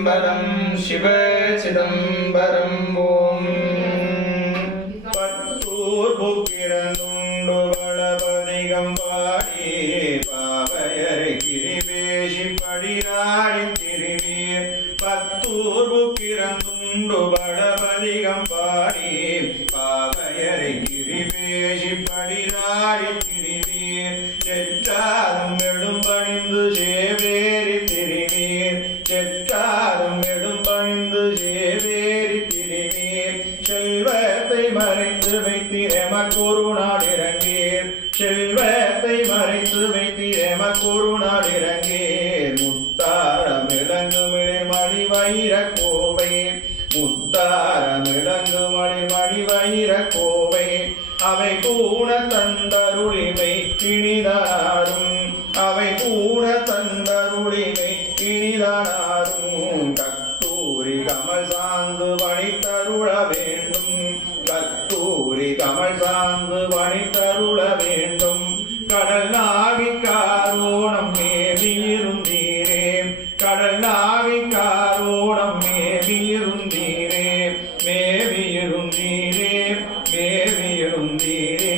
சிதம்பரம் சிவ சிதம்பரம் ஓம். Batur புக்கிரந்துண்டு வளபதிகம் பாடி பாவையரை கிரிவேஷி படிராடி Thiruveer. Batur புக்கிரந்துண்டு வளபதிகம் பாடி பாவையரை கிரிவேஷி படிராடி திருவீர். செற்றாரும் எழும் பணிந்து சேவேரி திருவீர். செற்றாரும் எழும் பணிந்து சேவேரி திருவீர். செல்வத்தை மறைத்து வைத்தீர் எமக்கொரு நாடிறங்கீர். செல்வத்தை மறைத்து வைத்தீர் எமக்கொரு நாடிறங்கீர். முத்தாரம் இளங்குமிழி மணி வைர கோவை. முத்தாரம் இளங்குமணி மணி வைர கோவை. அவை கூண தந்தருளிமை கிணிதாரும். அவை கூண தந்தருளிமை கிணிதாரும். கத்தூரி கமல் சார்ந்து வணித்தருள வேண்டும். கத்தூரி கமல் சார்ந்து வணித்தருள வேண்டும். கடல் நாவி காரோணம் மேவியிருந்தீரே. கடல் நாவி காரோணம் மேவியிருந்தீரே. மேவியிருந்தீரே மேவியிருந்தீரே.